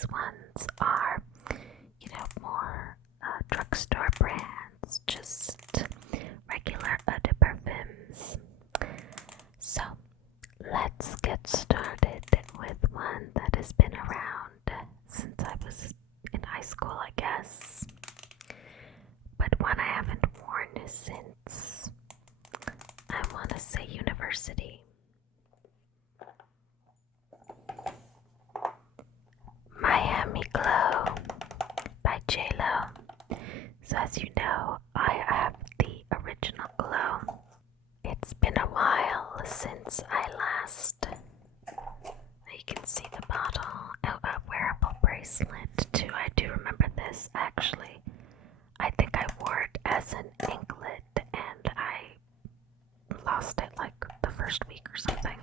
these ones are, more drugstore brands, just regular eau de parfums. So let's get started with one that has been around since I was in high school, I guess, but one I haven't worn since, I want to say, university. Miami Glow by J.Lo. So as you know, I have the original Glow. It's been a while since I last. You can see the bottle. Oh, a wearable bracelet too. I do remember this actually. I think I wore it as an anklet and I lost it like the first week or something.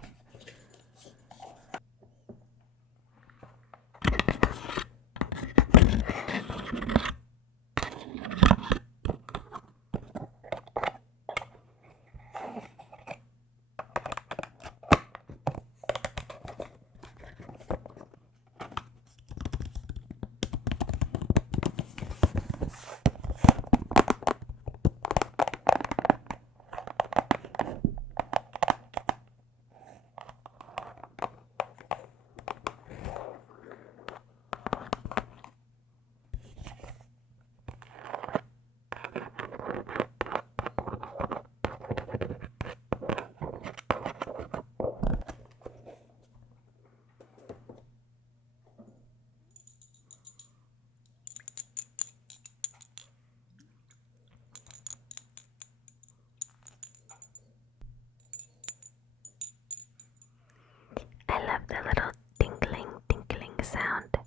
I love the little tinkling sound.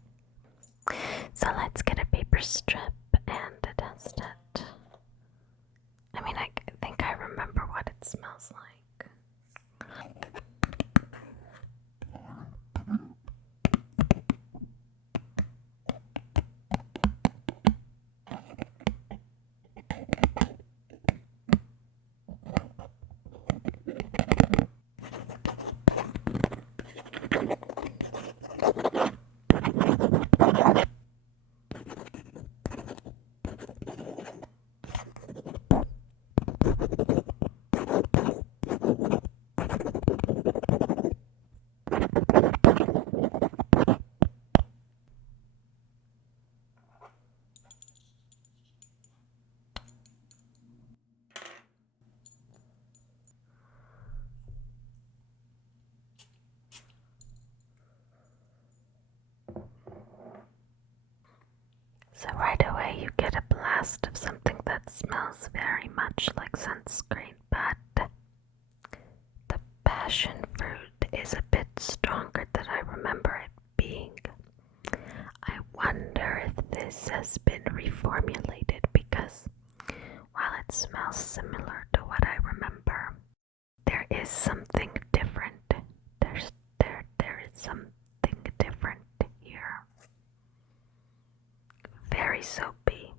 So let's get a paper strip and test it. I mean, I think I remember what it smells like. So right away you get a blast of something that smells very much like sunscreen, but the passion fruit is a bit stronger than I remember it being. I wonder if this has been reformulated because while it smells similar to what I remember, there is something different. There is something different here. Very soapy.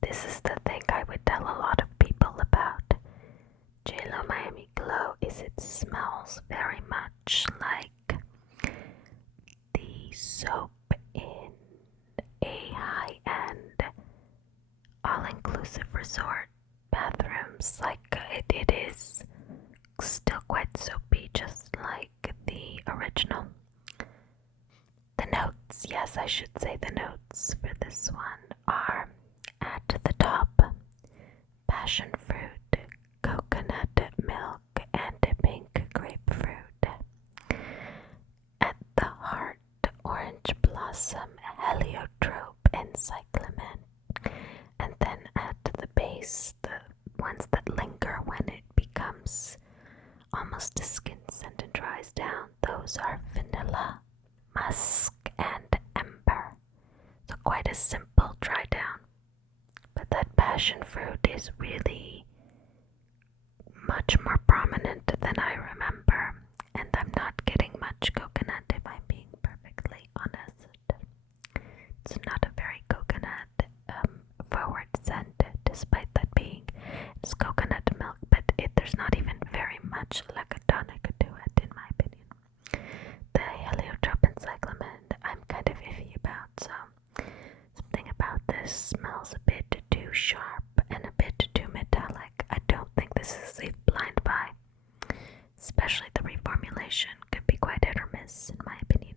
This is the thing I would tell a lot of people about J.Lo Miami Glow, is it smells very much like the soap in a high-end all-inclusive resort bathrooms. Like it is still quite soapy, just like the original. The notes, yes, I should say the notes for this one are at the top: passion fruit, coconut milk, and pink grapefruit. At the heart, orange blossom, heliotrope, and cyclamen. And then at the base, the ones that linger when it becomes almost a skin scent and dries down, those are vanilla, musk, and ember. So quite a simple dry down. But that passion fruit is really much more prominent than I remember, and I'm not getting much coconut if I'm being perfectly honest. It's not a very coconut forward scent, despite that being it's coconut milk, but there's not even very much lactonic to it, in my opinion. The heliotrope and cyclamen I'm kind too sharp and a bit too metallic. I don't think this is a safe blind buy. Especially the reformulation could be quite hit or miss, in my opinion.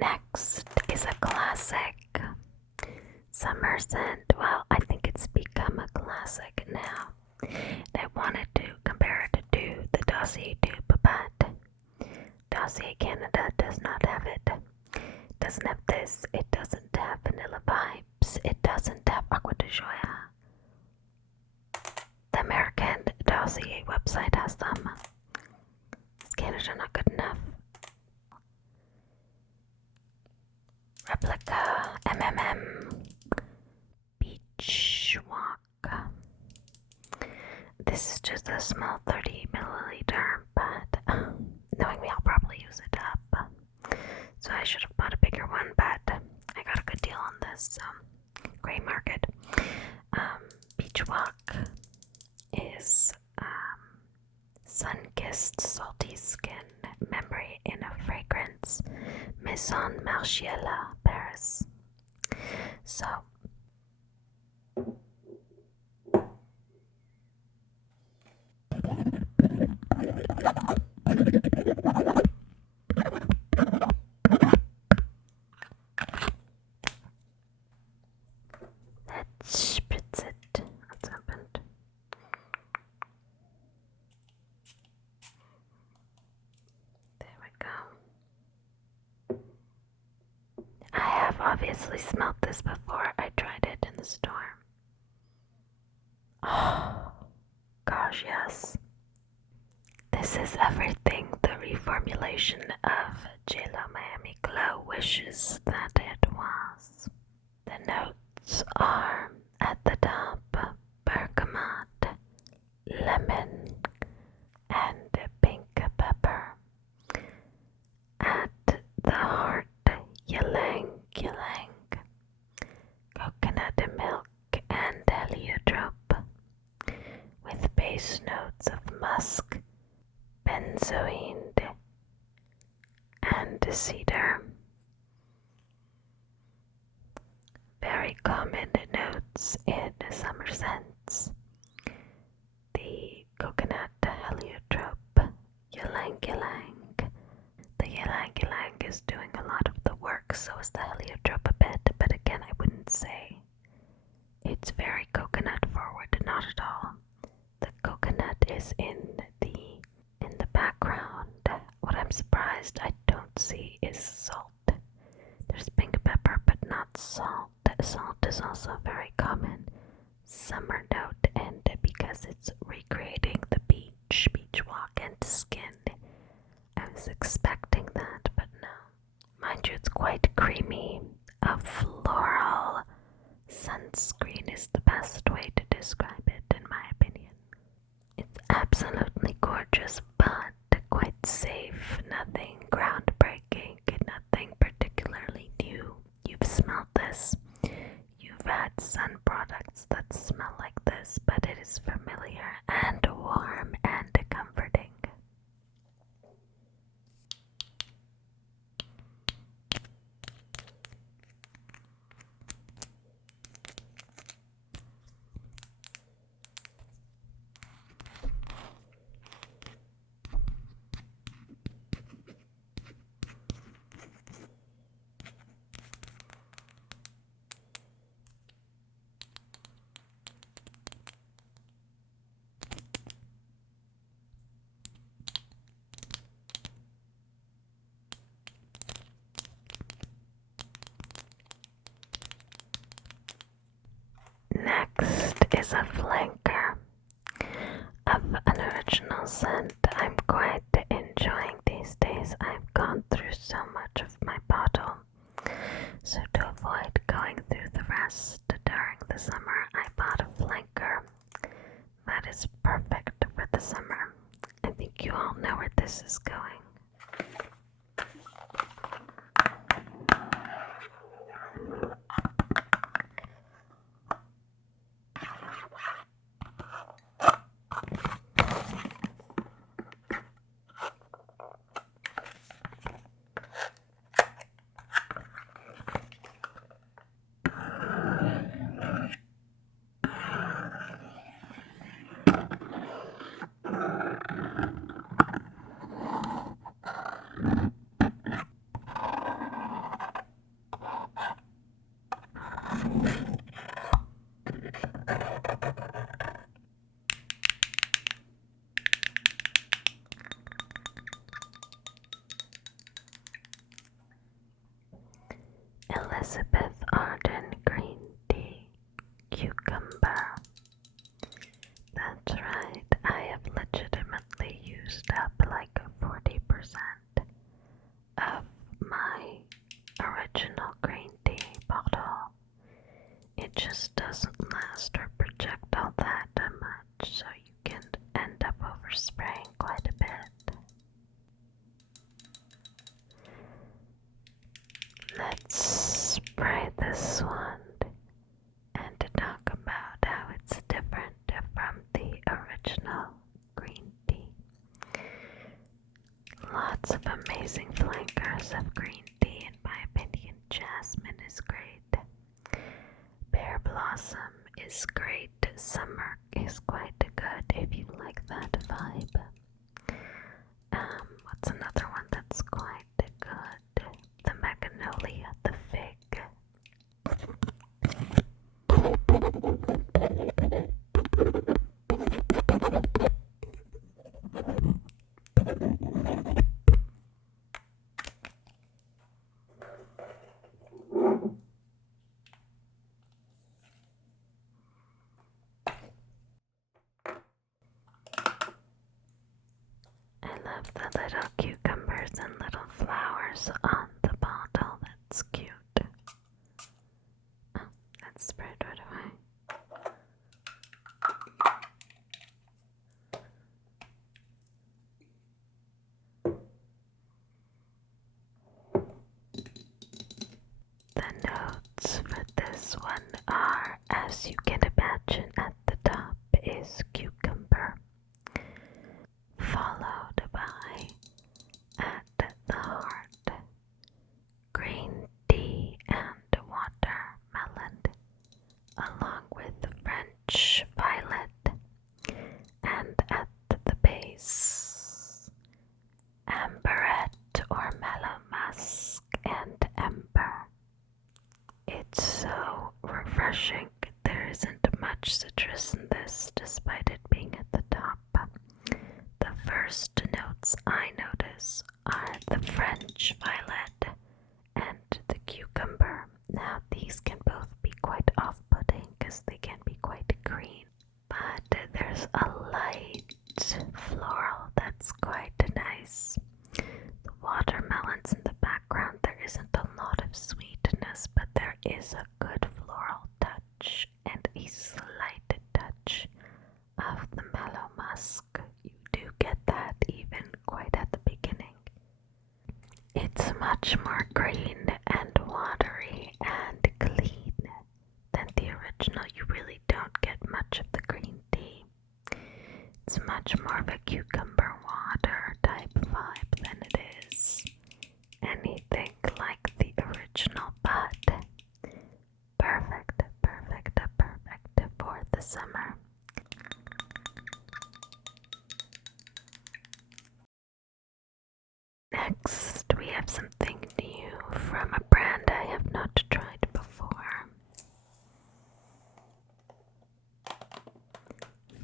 Next is a classic summer scent. Well, I think it's become a classic now. I wanted to compare it to the Dossier tube, but Dossier Canada does not have it. Doesn't have this. It doesn't have vanilla vibes. It doesn't have Aqua de Joya. The American Dossier website has them. Is Canada not good enough? Replica, Beach Walk. This is just a small 30 milliliter, but knowing me, I'll probably use it up. So I should have bought a bigger one, but I got a good deal on this, so gray market. Beach Walk is sun-kissed salty skin memory in a fragrance. Maison, Margiela, Paris. So let's spritz it. What's happened? There we go. I have obviously smelled this before. I tried it in the store. Oh, gosh, yes. This is everything the reformulation of JLo Miami Glow wishes that it was. The notes are at the top bergamot, lemon, and pink pepper. At the heart, ylang ylang, coconut milk and heliotrope, with base notes of musk, benzoin, and cedar. Very common notes in summer scents. The coconut heliotrope, ylang ylang. The ylang ylang is doing a lot of the work, so is the heliotrope a bit, but again, I wouldn't say it's very coconut forward, not at all. The coconut is in the background. What I'm surprised I don't see is salt. There's pink pepper, but not salt. Salt is also very common summer note, and because it's recreating the beach walk and skin, I was expecting that, but no. Mind you, it's quite creamy. A floral sunscreen is the best way to describe it, in my opinion. It's absolutely gorgeous, but quite safe. Nothing groundbreaking, nothing particularly new. You've smelled this. You've had sun products that smell like this, but it is familiar and warm and comforting. scent I'm quite enjoying these days. I've gone through so much of my bottle, so to avoid going through the rest during the summer, I bought a flanker that is perfect for the summer. I think you all know where this is going. Elizabeth Arden green tea, cucumber. That's right, I have legitimately used up like 40% of my original green tea bottle. It just doesn't last or project all that much, so you can end up overspraying quite a bit. Let's spray this one and talk about how it's different from the original green tea. Lots of amazing flankers of green tea. In my opinion, jasmine is great. Pear blossom is great. Summer is quite good if you like that vibe. What's another one that's quite good? The magnolia, the fig. I love the little cucumbers and little flowers on the bottle. That's cute. Oh, that's spread right away. The notes for this one are, as you can imagine, at the top is cucumber, followed by, at the heart, green tea and watermelon, along with French violet, and at the base, amberette or mellow musk and ember. It's so refreshing. There isn't much citrus in this, despite it being at the top. The first notes I notice are the French violet and the cucumber. Now, these can both be quite off-putting because they can be quite green, but there's a light floral that's quite nice. The watermelons in the background, there isn't a lot of sweetness, but there is a good floral touch and a slight touch of the mellow musk. You do get that even quite at the beginning. It's much more green and watery and clean than the original. You really don't get much of the green tea. It's much more of a cucumber water type vibe than it is anything like the original, but perfect for the summer. Next, we have something new from a brand I have not tried before.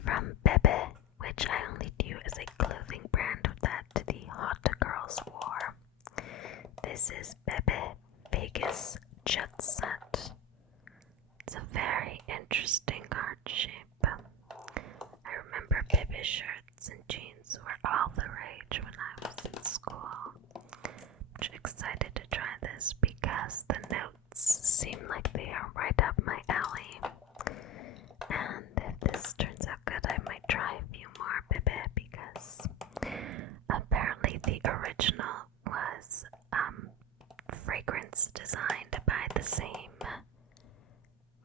From Bebe, which I only knew as a clothing brand that the hot girls wore. This is Bebe Vegas Jet Set. It's a very interesting heart shape. I remember Bebe shirts t-shirts and jeans were all the rage when I was in school. I'm excited to try this because the notes seem like they are right up my alley. And if this turns out good, I might try a few more Bebe because apparently the original was fragrance designed by the same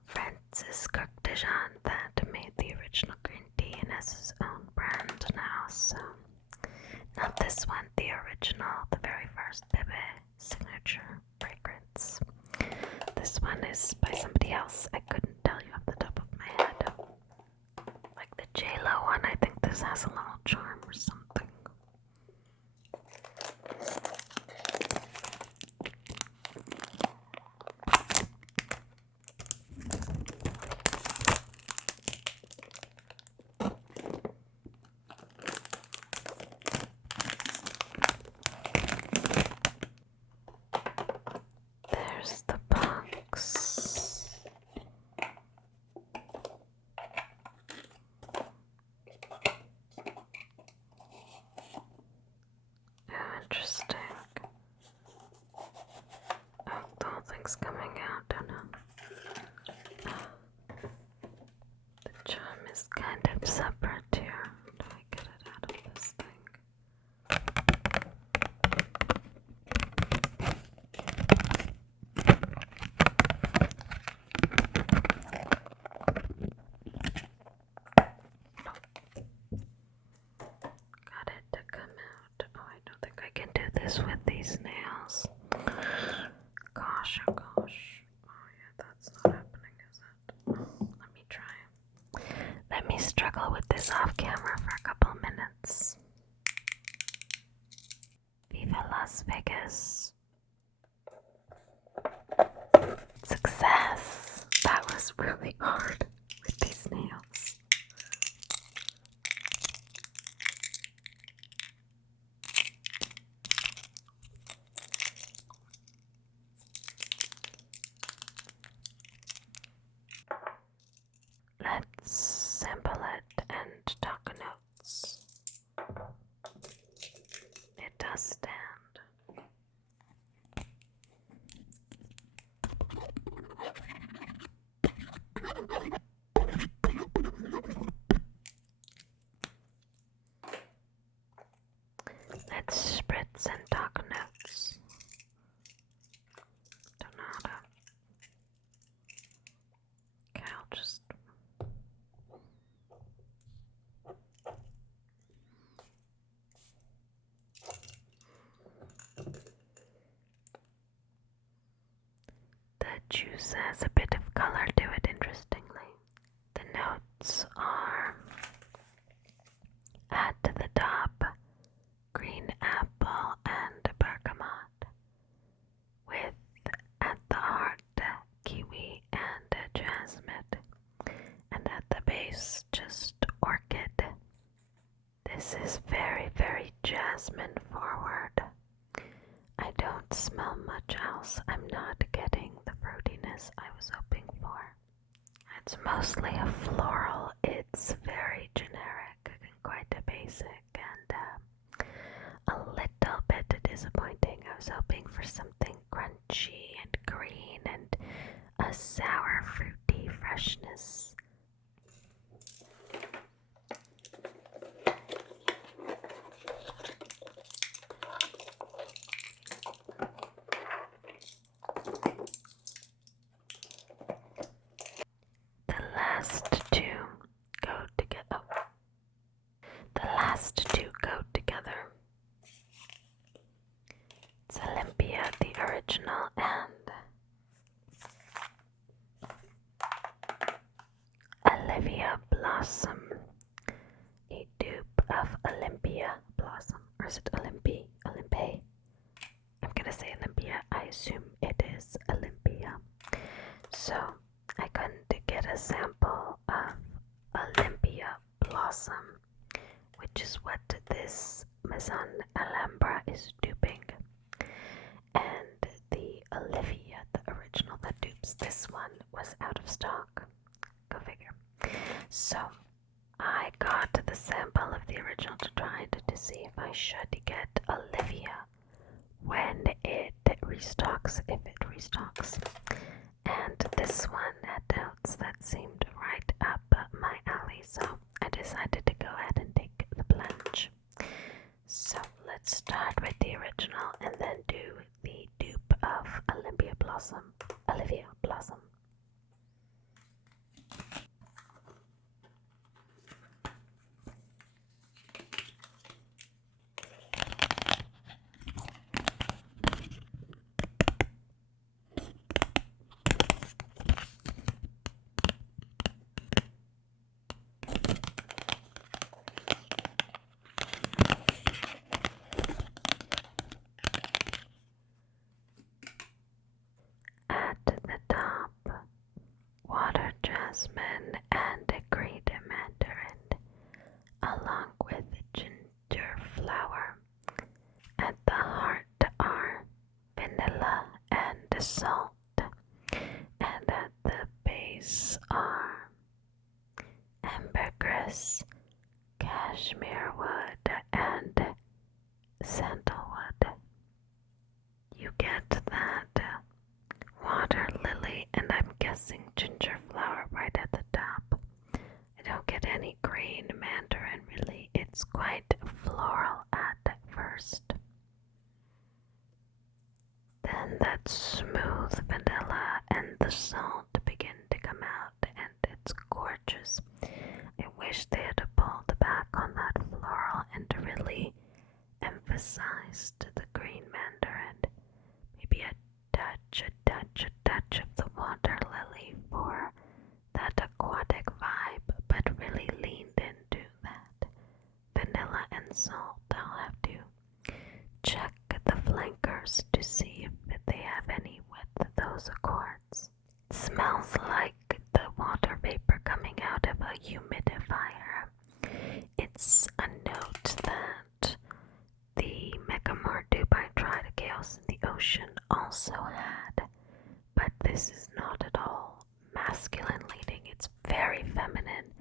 Francis Cook de Jean that made the original green tea and has his own brand now. So not this one, the original, the very first Bebe signature fragrance. This one is by somebody else. I couldn't tell you off the top of my head. Like the J-Lo one, I think this has a little charm or something. There's the box. Oh, interesting. Oh, the whole thing's coming out, don't know. The charm is kind of separate here. How do I get it out of this thing? Got it to come out. Oh, I don't think I can do this with these nails. Gosh, oh gosh. Oh yeah, that's not happening, is it? Let me try. Let me struggle with this off camera for a couple minutes. Viva Las Vegas. Success! That was really hard with these nails. Let's sample it and talk notes. It does stand. Let's spritz and talk notes. Don't know how to. Okay, I'll just. The juice has a bit of color to it, interestingly. The notes are at the top green apple and bergamot, with at the heart kiwi and jasmine, and at the base just orchid. This is very, very jasmine forward. I don't smell much else. I'm not getting the fruitiness I was hoping for. It's mostly a floral. It's very generic and quite a basic and a little bit disappointing. I was hoping for something crunchy and green and a sour fruity freshness. The last two go together. The last two go together. It's Olympea, the original, and Olivia Blossom, a dupe of Olympea Blossom. Or is it Olympia? Olympea? I'm gonna say Olympia. I assume it is Olympea. So I couldn't get a sample of Olympea Blossom, which is what this Maison Alhambra is duping. And the Olivia, the original that dupes this one, was out of stock. Go figure. So I got the sample of the original see if I should get Olivia when it restocks, if it restocks. And this one had notes that seemed right up my alley, so I decided to go ahead and take the plunge. So let's start with the original and then do the dupe of Olivia Blossom. At the top, water jasmine and agreed mandarin, along with ginger flower. At the heart are vanilla and salt, and at the base are ambergris, cashmere wood, and sandalwood. You get that water lily, and I'm guessing ginger flower right at the top. I don't get any green mandarin really. It's quite floral at first. Then that smooth vanilla and the salt begin to come out, and it's gorgeous. I wish they had pulled back on that floral and really emphasized the green mandarin. Maybe a touch of the water lily for that aquatic vibe, but really leaned into that vanilla and salt. I'll have to check the flankers to see if they have any with those accords. It smells like the water vapor coming out of a humidifier. It's a note that the Megamart dupe I tried at Chaos in the Ocean also had, but this is not at all masculine leading. It's very feminine,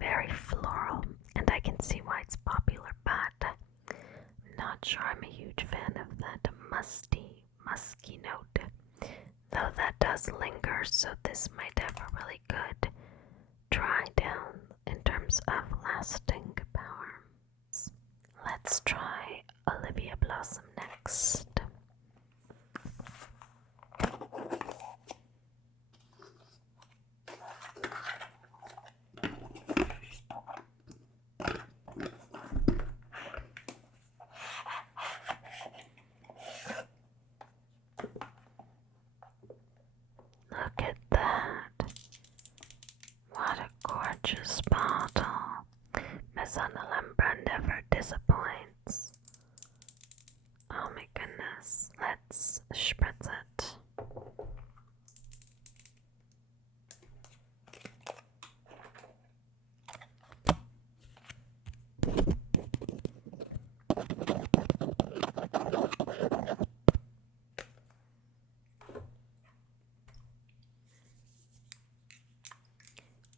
very floral, and I can see why it's popular, but I'm not sure I'm a huge fan of that musky note, though that does linger, so this might have a really good dry down in terms of lasting power. Let's try Olivia Blossom next. Look at that. What a gorgeous bottle. Maison Alhambra never disappoints. Oh my goodness. Let's spritz it.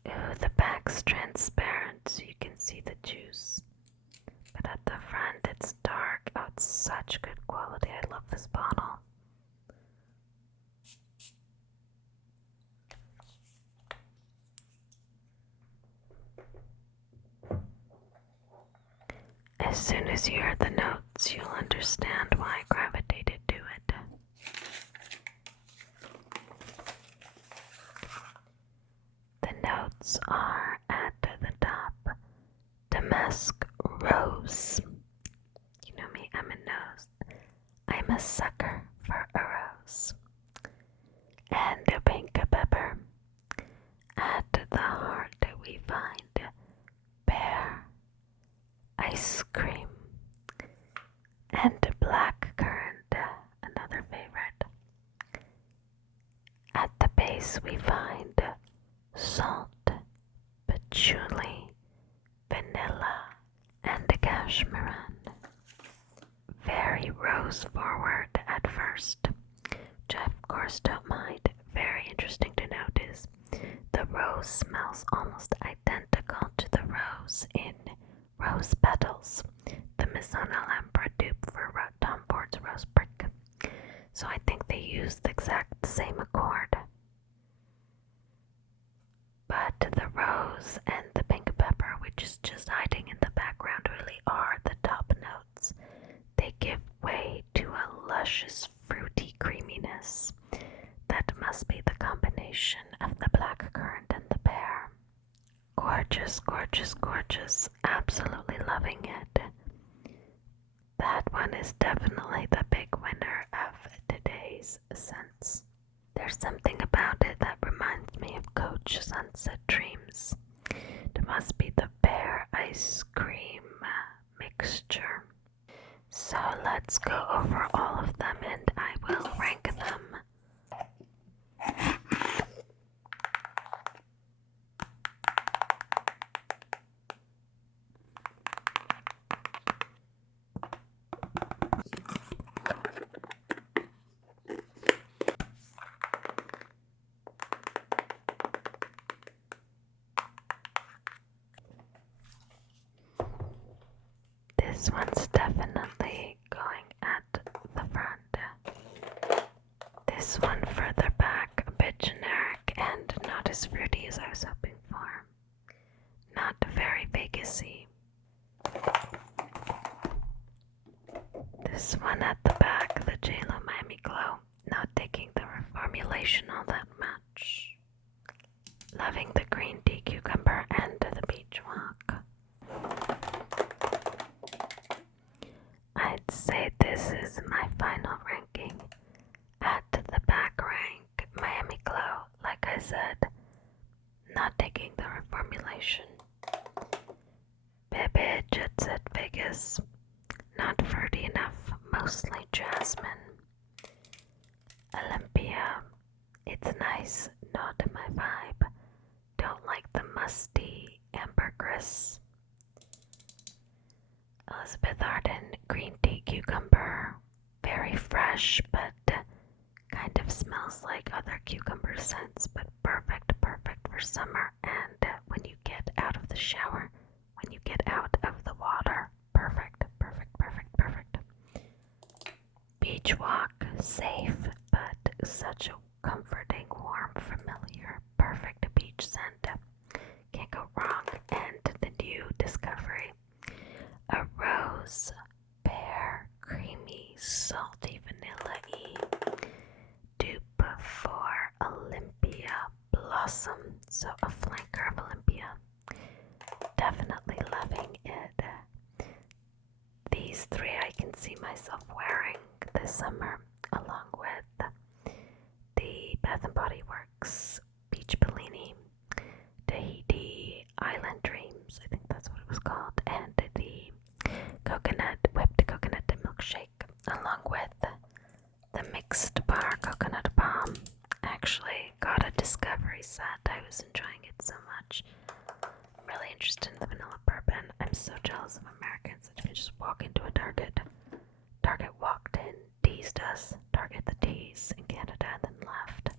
Ooh, the back's transparent so you can see the juice. But at the front it's dark. Oh, it's such good quality. I love this bottle. As soon as you hear the notes, you'll understand why I gravitated to it. The notes are at the top. Damask rose. You know me, I'm a sucker for a rose. And a pink pepper. At the heart we find pear, ice cream, and black currant, another favorite. At the base we find salt, patchouli, vanilla, and cashmere. Very rose forward at first, which I of course don't mind. Very interesting to notice. The rose smells almost identical to the rose in Rose Petals, the Maison Alhambra dupe for Tom Ford's Rose Brick. So I think they used the exact same accord. But the rose and the pink pepper, which is just hiding in the background, really are the top notes. They give way to a luscious, fruity creaminess. That must be the combination of the blackcurrant and the pear. Gorgeous, gorgeous, gorgeous. Absolutely loving it. That one is definitely the big winner of today's scents. There's something about it that reminds me of Coach Sunset Dreams. It must be the pear ice cream mixture. So let's go over all of them and I will rank them. This one's definitely going at the front. This one further back, a bit generic and not as fruity as I was hoping for. Not very Vegas-y. This one at the back, the JLo Miami Glow, not taking the reformulation all that much. Loving the green tea cucumber and the beach walk. I'd say this is my final ranking. At the back rank, Miami Glow, like I said, not taking the reformulation. Bebe Jet Set Vegas, not fruity enough, mostly jasmine. Olympea, it's nice, not my vibe. Don't like the musty ambergris. Elizabeth Arden, green tea cucumber, very fresh, but kind of smells like other cucumber scents, but perfect for summer and when you get out of the shower, when you get out of the water. Perfect. Beach walk, safe, but such a comforting, warm, familiar, perfect beach scent. Can't go wrong. And the new discovery, a rose, pear, creamy, salty, vanilla-y dupe for Olympea Blossom. So a flanker of Olympea. Definitely loving it. These three I can see myself wearing this summer, along with the Bath & Body Works Beach Bellini, Tahiti Island Dreams, I think that's what it was called, and the whipped coconut milkshake, along with the mixed bar coconut palm. I actually got a discovery set. I was enjoying it so much. I'm really interested in the vanilla bourbon. I'm so jealous of Americans that can just walk into a Target. Target walked in, teased us, Target the tease in Canada, and then left.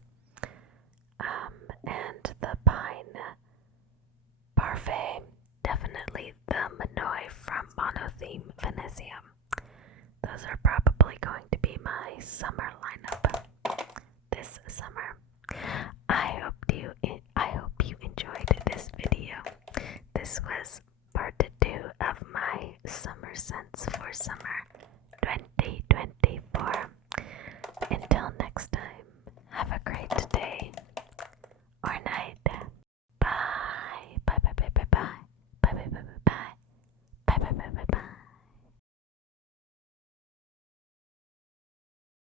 And the pine parfait, definitely the Manoi from Monotheme Venezia. Those are probably going to be my summer lineup this summer.